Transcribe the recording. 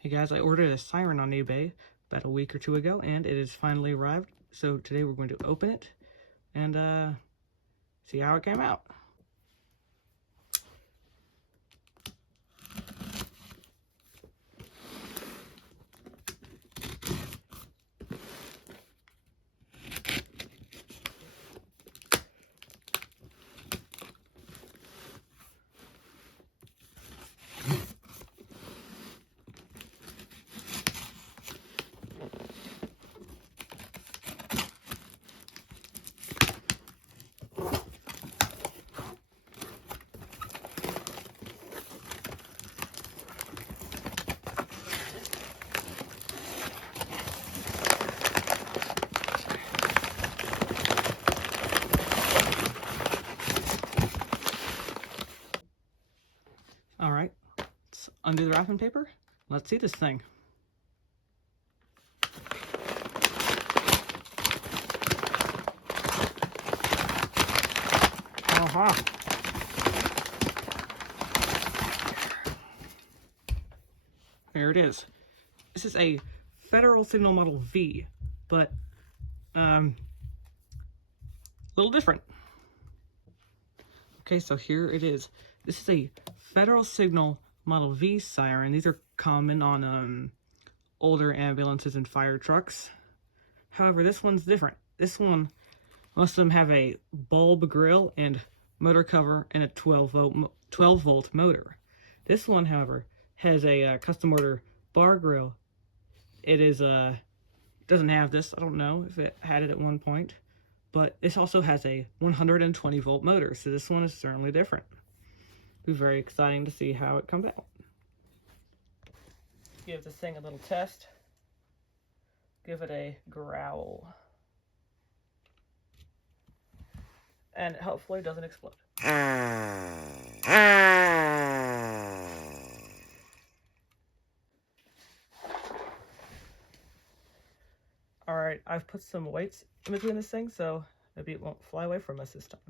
Hey guys, I ordered a siren on eBay about a week or two ago, and it has finally arrived. So today we're going to open it and see how it came out. Alright, let's undo the wrapping paper. Let's see this thing. Aha! There it is. This is a Federal Signal Model V, but a little different. Okay, so here it is. This is a Federal Signal Model V siren. These are common on older ambulances and fire trucks. However, this one's different. This one, most of them have a bulb grille and motor cover and a 12 volt motor. This one, however, has a custom order bar grille. It is doesn't have this. I don't know if it had it at one point, but this also has a 120 volt motor. So this one is certainly different. It'll be very exciting to see how it comes out. Give this thing a little test. Give it a growl. And hopefully it doesn't explode. Alright, I've put some weights in between this thing, so maybe it won't fly away from us this time.